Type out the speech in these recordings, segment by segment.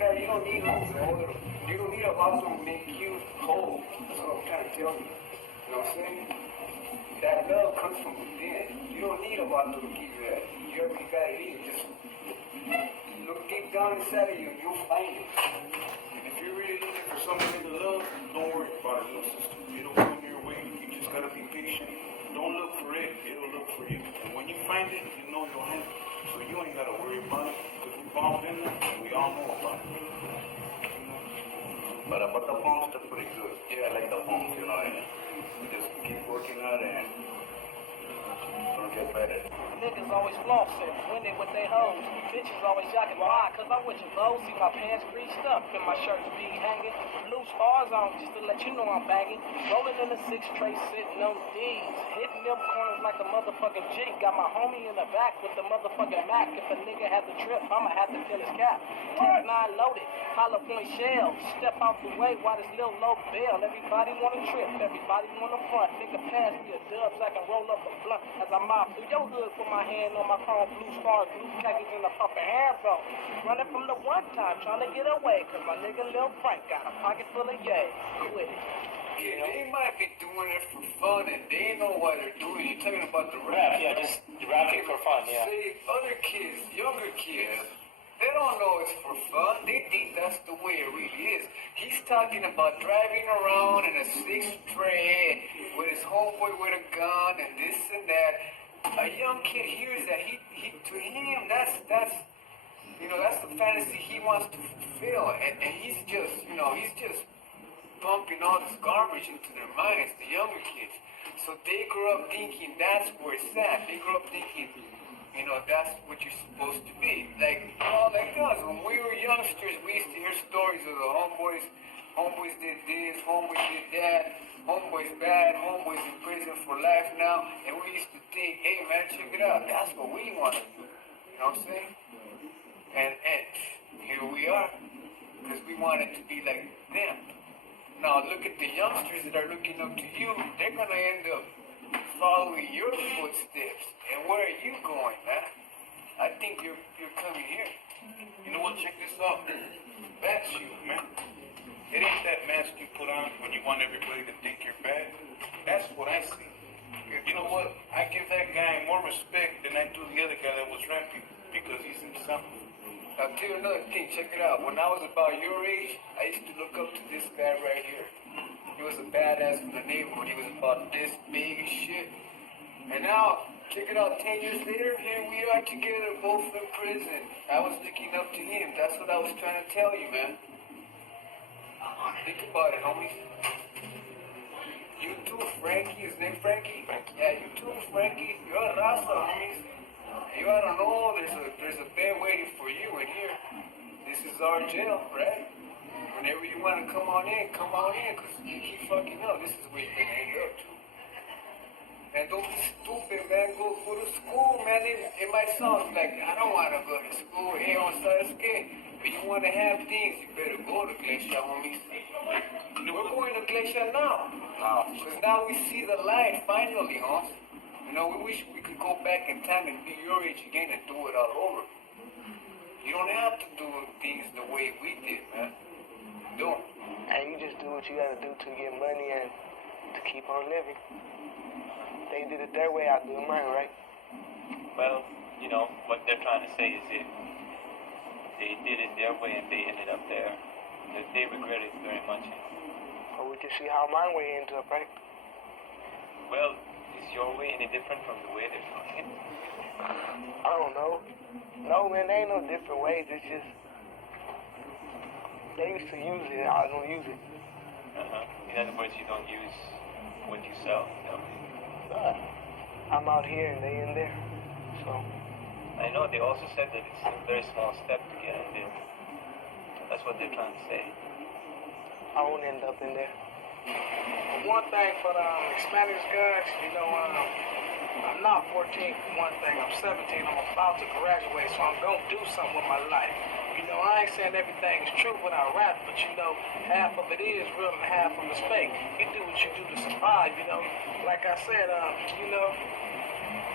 that, you don't need hoes, bro. You don't need a house to make you whole. That's what I'm trying to tell you. You know what I'm saying? That love comes from within. You don't need a lot to give you that. You already got it in. Just look deep down inside of you and you'll find it. And if you're really looking for somebody to love, don't worry about it, little sister. It'll come your way. You just gotta be patient. Don't look for it. It'll look for you. And when you find it, you know you'll have it. So you ain't gotta worry about it. Because we've all been there and we all know about it. But the homes are pretty good. Yeah, I like the homes, you know. We just keep working hard and gonna get better. Niggas always flossing, winning with their hoes. Bitches always jocking. Why? Cause I'm with your low. See my pants greased up and my shirts be hanging. Blue stars on just to let you know I'm banging. Rolling in the 6 tray, sitting on D's. Hitting them corners like a motherfucking G. Got my homie in the back with the motherfucking Mac. If a nigga had to trip, I'ma have to fill his cap. Tech 9 loaded, hollow point shell. Step out the way while this little low bell. Everybody wanna trip, everybody wanna front. Nigga pass me a dub so I can roll up a blunt as I mop through your hood with my hand on my chrome blue stars, blue khakis in a puffin' handful. Running from the one time, trying to get away, cause my nigga Lil Frank got a pocket full of yay. With it. Yeah, they might be doing it for fun and they know what they're doing. You're talking about the rap. Yeah, just rapping for fun, yeah. See, other kids, younger kids, they don't know it's for fun. They think that's the way it really is. He's talking about driving around in a 6 tray with his homeboy with a gun and this and that. A young kid hears that. To him, that's the fantasy he wants to fulfill. And he's just pumping all this garbage into their minds, the younger kids. So they grow up thinking that's where it's at. They grow up thinking, that's what you're supposed to be. Like us, when we were youngsters, we used to hear stories of the homeboys did this, homeboys did that, homeboys bad, homeboys in prison for life now, and we used to think, hey man, check it out, that's what we want to do. You know what I'm saying? And here we are, because we wanted to be like them. Now look at the youngsters that are looking up to you. They're gonna end up following your footsteps. And where are you going, man? I think you're coming here. You know what? Check this out. Bad shoes, man. It ain't that mask you put on when you want everybody to think you're bad. That's what I see. You know what? I give that guy more respect than I do the other guy that was rapping because he's in something. I'll tell you another thing, check it out. When I was about your age, I used to look up to this guy right here. He was a badass from the neighborhood. He was about this big as shit. And now, check it out, 10 years later, here we are together, both in prison. I was looking up to him. That's what I was trying to tell you, man. Think about it, homies. You too, Frankie. His name Frankie? Yeah, you too, Frankie. You're a raza, homies. You ought to know there's a bed waiting for you in here. This is our jail, right? Whenever you want to come on in, because you keep fucking up. This is where you're going to end up to. And don't be stupid, man. Go to school, man. It might sound like, I don't want to go to school. Hey, on Saturday. But you want to have things, you better go to Glacier, homies. We're going to Glacier now. Because now we see the light, finally, huh? We wish we could go back in time and be your age again and do it all over. You don't have to do things the way we did, man. Don't. And you just do what you gotta do to get money and to keep on living. They did it their way, I do it mine, right? Well, what they're trying to say is if they did it their way and they ended up there, that they regret it very much. So we can see how my way ends up, right? Well, is your way any different from the way they're doing it? I don't know. No, man, there ain't no different ways. It's just they used to use it. I don't use it. In other words, you don't use what you sell. I'm out here and they in there. So I know they also said that it's a very small step to get in there. That's what they're trying to say. I won't end up in there. One thing for the Spanish guys, I'm not 14 for one thing. I'm 17. I'm about to graduate, so I'm going to do something with my life. I ain't saying everything is true when I rap, but half of it is real and half of it's fake. You do what you do to survive, Like I said,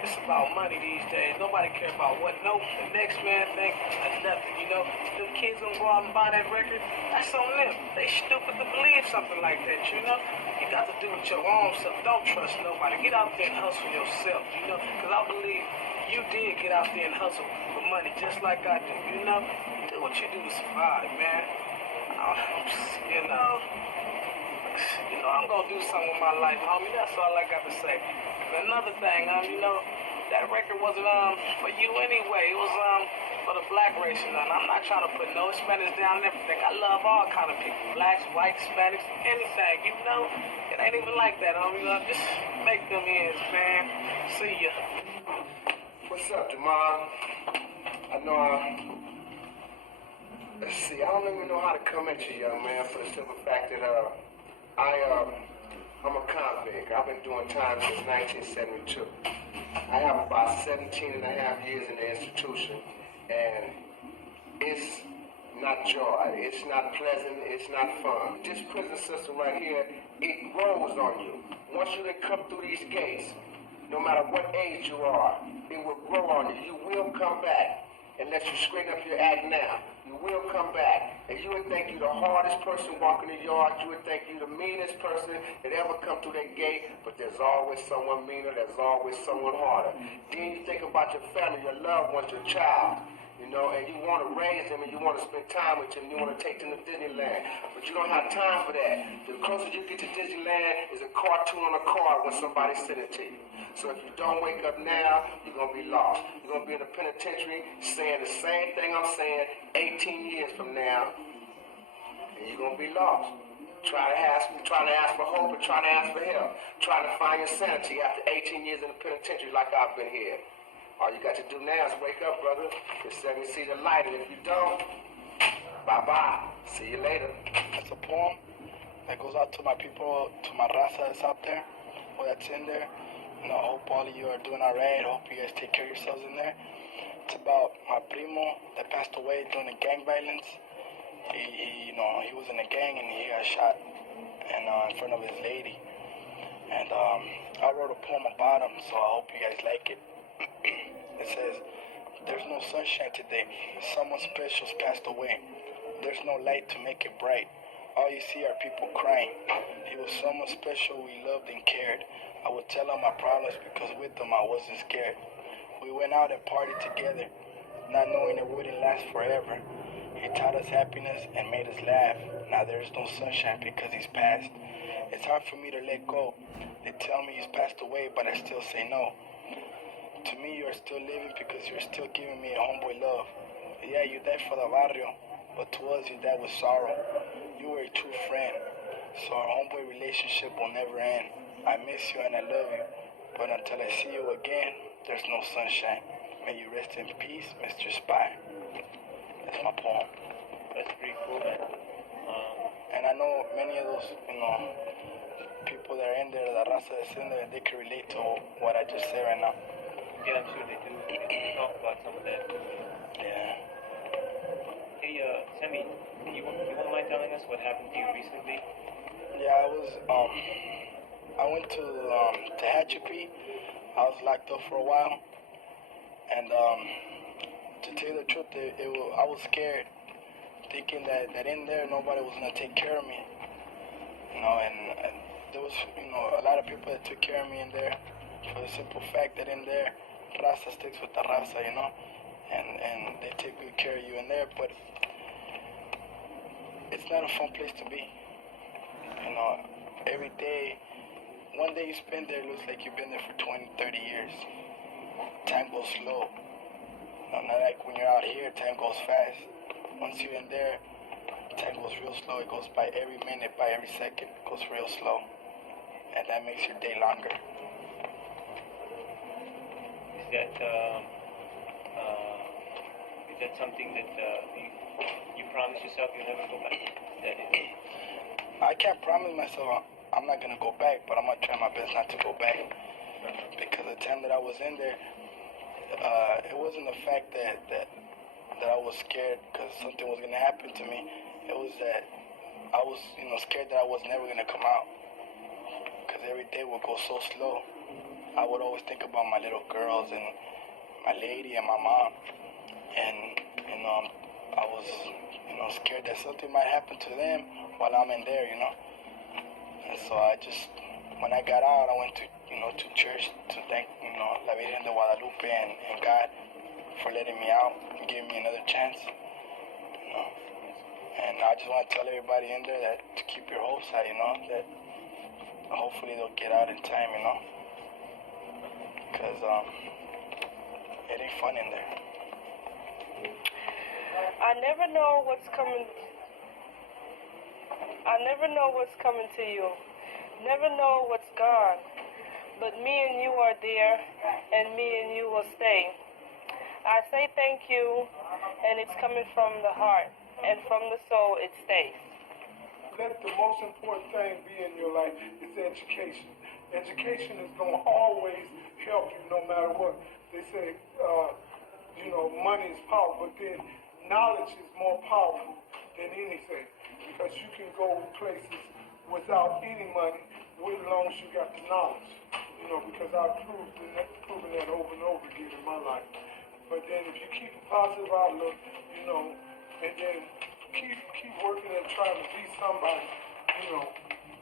It's about money these days. Nobody care about what the next man think or nothing, you know. Them kids gonna go out and buy that record, that's on them. They stupid to believe something like that, you know. You got to do it your own self. Don't trust nobody. Get out there and hustle yourself, you know. Because I believe you did get out there and hustle for money just like I do, you know. Do what you do to survive, man. You know, I'm gonna do something with my life, homie. That's all I got to say. And another thing, you know, that record wasn't for you anyway. It was for the black race, and I'm not trying to put no Hispanics down and everything. I love all kind of people, blacks, whites, Hispanics, anything. You know, it ain't even like that, homie. Just make them ends, man. See ya. What's up, Jamal? I know let's see, I don't even know how to come at you, young man, for the simple fact that I'm a convict. I've been doing time since 1972. I have about 17 and a half years in the institution, and it's not joy, it's not pleasant, it's not fun. This prison system right here, it grows on you. Once you come through these gates, no matter what age you are, it will grow on you. You will come back. Unless you straighten up your act now, you will come back. And you would think you're the hardest person walking the yard. You would think you're the meanest person that ever come through that gate. But there's always someone meaner. There's always someone harder. Then you think about your family, your loved ones, your child. You know, and you want to raise them and you want to spend time with them. You want to take them to Disneyland. But you don't have time for that. The closer you get to Disneyland is a cartoon on a card when somebody sent it to you. So if you don't wake up now, you're going to be lost. You're going to be in the penitentiary saying the same thing I'm saying 18 years from now, and you're going to be lost. Trying to ask for hope and trying to ask for help. Trying to find your sanity after 18 years in the penitentiary like I've been here. All you got to do now is wake up, brother. Just let me see the light, and if you don't, bye-bye. See you later. That's a poem that goes out to my people, to my raza that's out there, or that's in there. You know, I hope all of you are doing all right. I hope you guys take care of yourselves in there. It's about my primo that passed away during the gang violence. He was in a gang and he got shot in front of his lady. And I wrote a poem about him, so I hope you guys like it. It says, there's no sunshine today. Someone special's passed away. There's no light to make it bright. All you see are people crying. He was someone special we loved and cared. I would tell him my problems because with them I wasn't scared. We went out and partied together, not knowing it wouldn't last forever. He taught us happiness and made us laugh. Now there's no sunshine because he's passed. It's hard for me to let go. They tell me he's passed away, but I still say no. To me, you're still living because you're still giving me a homeboy love. Yeah, you died for the barrio, but to us you died with sorrow. You were a true friend, so our homeboy relationship will never end. I miss you and I love you, but until I see you again, there's no sunshine. May you rest in peace, Mr. Spy. That's my poem. That's pretty cool, man. And I know many of those, people that are in there, the raza that's in there, they can relate to what I just said right now. Yeah, I'm sure they do. They talk about some of that. Yeah. Hey, Sammy, you wouldn't mind telling us what happened to you recently? Yeah, I went to Tehachapi. I was locked up for a while. And to tell you the truth, I was scared, thinking that in there nobody was going to take care of me. And there was, a lot of people that took care of me in there for the simple fact that in there, raza sticks with the raza, and they take good care of you in there, but it's not a fun place to be. Every day, one day you spend there, it looks like you've been there for 20, 30 years. Time goes slow. Not like when you're out here, time goes fast. Once you're in there, time goes real slow. It goes by every minute, by every second. It goes real slow. And that makes your day longer. Is that something that you promise yourself you'll never go back? That is. I can't promise myself I'm not going to go back, but I'm going to try my best not to go back. Because the time that I was in there, it wasn't the fact that I was scared because something was going to happen to me. It was that I was, scared that I was never going to come out. Because every day would go so slow. I would always think about my little girls and my lady and my mom. And, I was, scared that something might happen to them while I'm in there, And so when I got out, I went to church to thank, La Virgen de Guadalupe and God for letting me out and giving me another chance, And I just want to tell everybody in there that to keep your hopes high, that hopefully they'll get out in time, Because it ain't fun in there. I never know what's coming. I never know what's coming to you. Never know what's gone. But me and you are there, and me and you will stay. I say thank you, and it's coming from the heart, and from the soul it stays. Let the most important thing be in your life is education. Education is going to always help you no matter what. They say, money is power, but then knowledge is more powerful than anything, because you can go places without any money as long as you got the knowledge. Because I've proven that over and over again in my life. But then if you keep a positive outlook, and then keep working and trying to be somebody,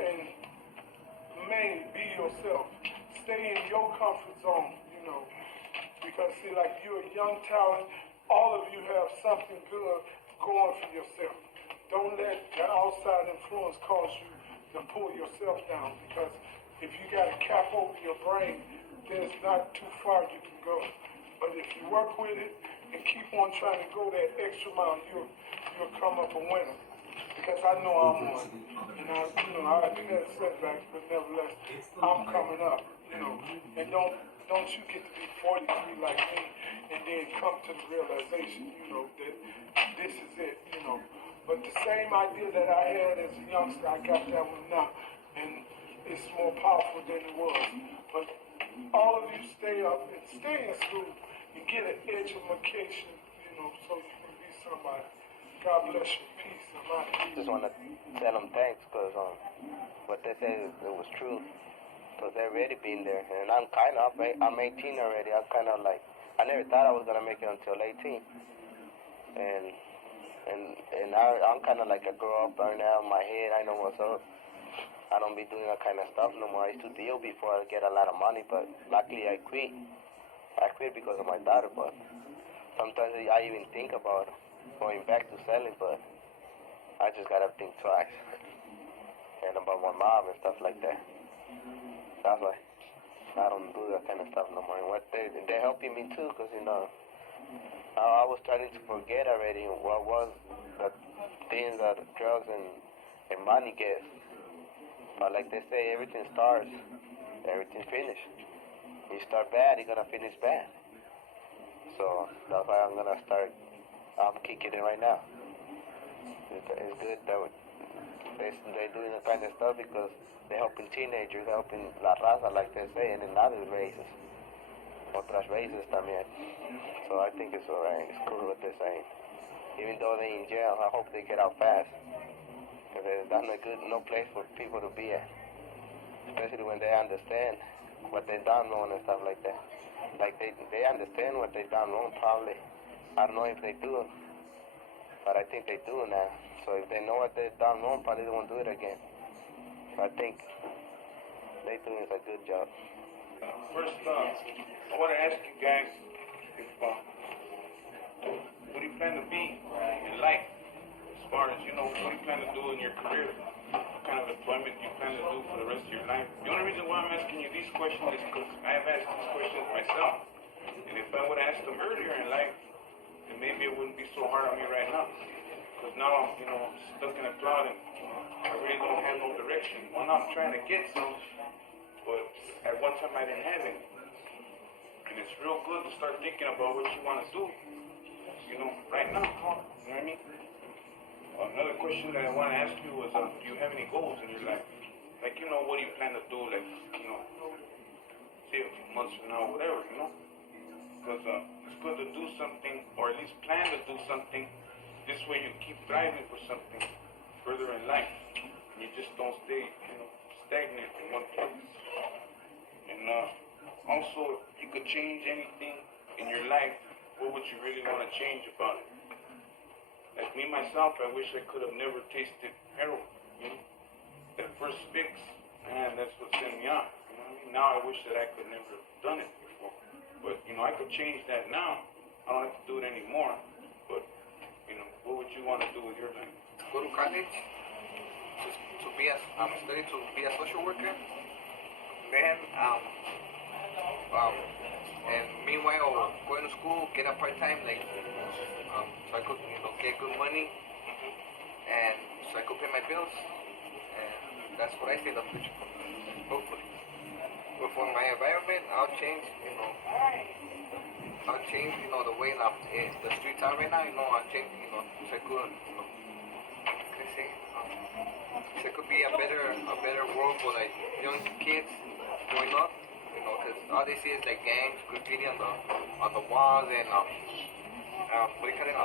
and mainly be yourself. Stay in your comfort zone, because see, like you're a young talent, all of you have something good going for yourself. Don't let the outside influence cause you to pull yourself down, because if you got a cap over your brain, there's not too far you can go. But if you work with it and keep on trying to go that extra mile, you'll come up a winner. Because I know I'm one. And I had setbacks, but nevertheless, I'm coming up, And don't you get to be 43 like me and then come to the realization, that this is it, But the same idea that I had as a youngster, I got that one now. And it's more powerful than it was. But all of you stay up and stay in school and get an education, so you can be somebody. God bless you. Peace. I'm out. Just want to tell them thanks, because what they said, it was true. Because they've already been there. And I'm 18 already. I never thought I was going to make it until 18. And I'm kind of like a grow up, burn out in my head. I know what's up. I don't be doing that kind of stuff no more. I used to deal before I get a lot of money, but luckily I quit. I quit because of my daughter, but sometimes I even think about going back to selling, but I just gotta think twice. And about my mom and stuff like that. That's why I don't do that kind of stuff no more. And they're helping me too, because I was starting to forget already what was the things that drugs and money gets. But like they say, everything starts, everything finishes. You start bad, you're gonna finish bad. So that's why I'm kicking it right now. It's good that they're doing that kind of stuff, because they're helping teenagers, helping la raza, like they say, and in other races. Otras races también. So I think it's alright, it's cool what they're saying. Even though they're in jail, I hope they get out fast. Because that's no place for people to be at. Especially when they understand what they've done wrong and stuff like that. Like they understand what they've done wrong, probably. I don't know if they do, but I think they do now. So if they know what they've done wrong, probably they won't do it again. So I think they're doing a good job. First, I want to ask you guys, what do you plan to be in life? As far as, what do you plan to do in your career? What kind of employment do you plan to do for the rest of your life? The only reason why I'm asking you these questions is because I have asked these questions myself. And if I would have asked them earlier in life, then maybe it wouldn't be so hard on me right now. Because now I'm, stuck in a cloud and I really don't have no direction. Well, now I'm trying to get some, but at one time I didn't have any. And it's real good to start thinking about what you want to do, right now. You know what I mean? Another question that I want to ask you was, do you have any goals in your life? Like, what do you plan to do, like, say a few months from now, whatever, Because it's good to do something, or at least plan to do something. This way you keep driving for something further in life. And you just don't stay, stagnant in one place. And Also, if you could change anything in your life, what would you really want to change about it? Like me, myself, I wish I could have never tasted heroin, you know? That first fix, man, that's what sent me on. You know what I mean? Now I wish that I could never have done it before. But, you know, I could change that now. I don't have to do it anymore. But, you know, what would you want to do with your life? Go to college, to be a, study to be a social worker. Then, and meanwhile, going to school, get a part-time, like, so I could, you know, get good money, and so I could pay my bills, and that's what I see the future, hopefully. But for my environment, I'll change, you know, the way the streets are right now, you know, I'll change, you know, so I could, you know, so it could be a better world for, like, young kids growing up, you know, because all they see is, like, gangs, graffiti on the walls, and, what do you call it,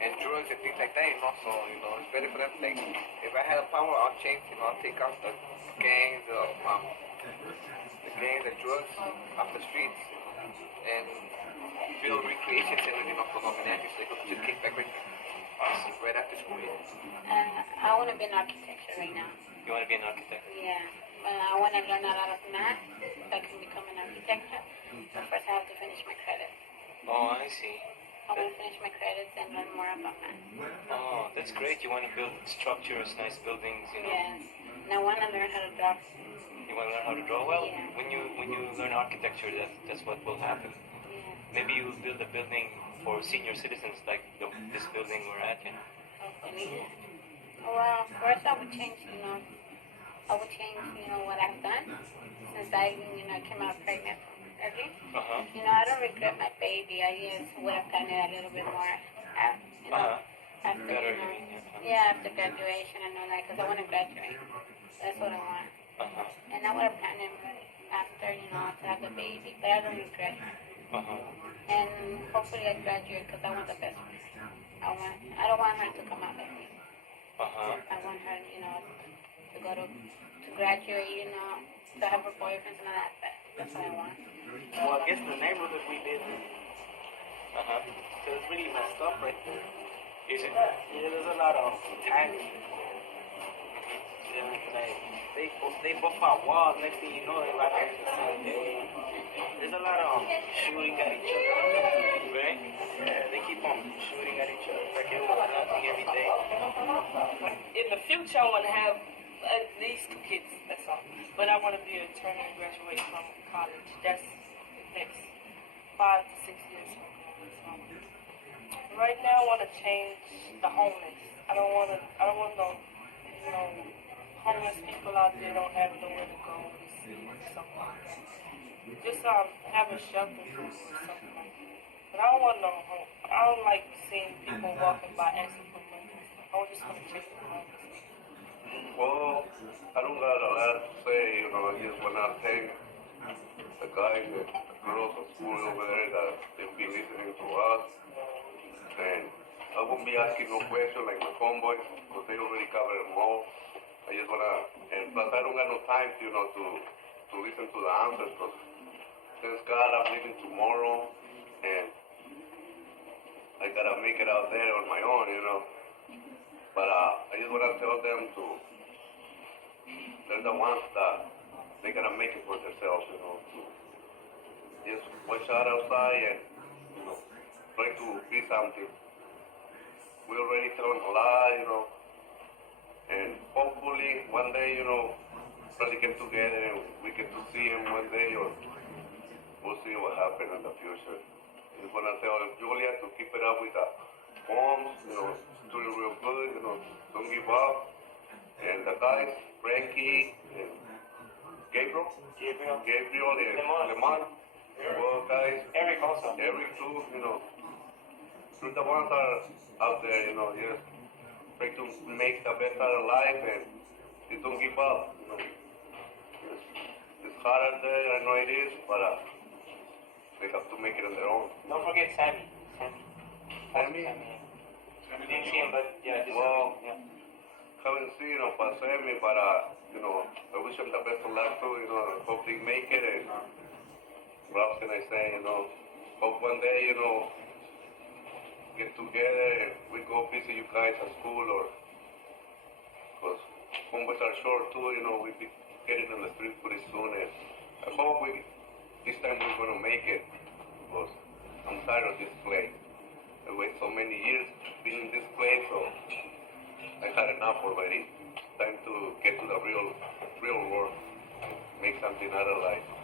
and drugs and things like that, you know, so, you know, it's better for them, like, if I had the power, I'll change, you know, I'll take out the gangs, and drugs off the streets, and build recreation centers, you know, for the Minneapolis, so they could just kick back right after school. I want to be an architecture right now. You want to be an architect? Yeah. I want to learn a lot of math so I can become an architect. But first I have to finish my credits. Oh, I see. I want to finish my credits and learn more about math. Oh, that's great. You want to build structures, nice buildings, you know. Yes. And I want to learn how to draw. You want to learn how to draw? Well, Yeah. when you learn architecture, that's what will happen. Yeah. Maybe you will build a building for senior citizens like this building we're at, you know. Hopefully. Well, first I would change, you know, what I've done since I, you know, came out pregnant early. Uh-huh. You know, I don't regret my baby. I just would have done it a little bit more, you know, after, Better, you know, you mean, yeah, after graduation and all that, because I want to graduate. That's what I want. Uh-huh. And I would have planned it after, you know, to have the baby, but I don't regret it. Uh-huh. And hopefully I graduate because I want the best for her. I don't want her to come out like me. Uh-huh. I want her, you know, to graduate, you know, to have her boyfriends and all that. That's what I want. Well, I guess the neighborhood we live in, Uh-huh. so it's really messed up right there. Is it? Yeah, there's a lot of tags. Yeah, like they buff out walls. Next thing you know, they're right there the same day. There's a lot of shooting at each other. Right? Yeah, they keep on shooting at each other like it was nothing every day. In the future, I want to have at least 2 kids. That's all. But I want to be an attorney and graduate from college. That's the next 5 to 6 years. Right now, I want to change the homeless. I don't want no, you know, homeless people out there don't have nowhere to go to sleep or something like that. Just have a shelter for them or something like that. But I don't want no home. I don't like seeing people walking by asking for money. I just want to change the homeless. Well, I don't got a lot to say, you know, I just wanna thank the guys and the girls at school over there that they've been listening to us. And I won't be asking no question like my homeboys, because they already covered them all. I just wanna, and plus I don't got no time, you know, to listen to the answers, because thanks God I'm leaving tomorrow, and I gotta make it out there on my own, you know. But I just wanna tell them they're the ones that they gotta make it for themselves, you know. To just watch out outside and, you know, try to be something. We already telling a lot, you know, and hopefully one day, you know, probably get together and we get to see him one day, or we'll see what happens in the future. I'm gonna tell Julia to keep it up with the poems, you know, doing real good, you know, don't give up. And the guys, Frankie and Gabriel and Lemon. Well, guys, Eric too, you know, they're the ones that are out there, you know, just try to make the best out of life and just don't give up, you know. It's hard out there, I know it is, but they have to make it on their own. Don't forget Sammy. Sammy? You didn't see him, but yeah. Well, haven't seen him, but Sammy, but you know, I wish him the best of luck too, you know, hope they make it, and Ross and I say, hope one day, get together and we go visit you guys at school or, because homeworks are short too, we'll be getting on the street pretty soon and I hope this time we're going to make it because I'm tired of this place. I waited so many years being in this place, so I had enough already. Time to get to the real world, make something out of life.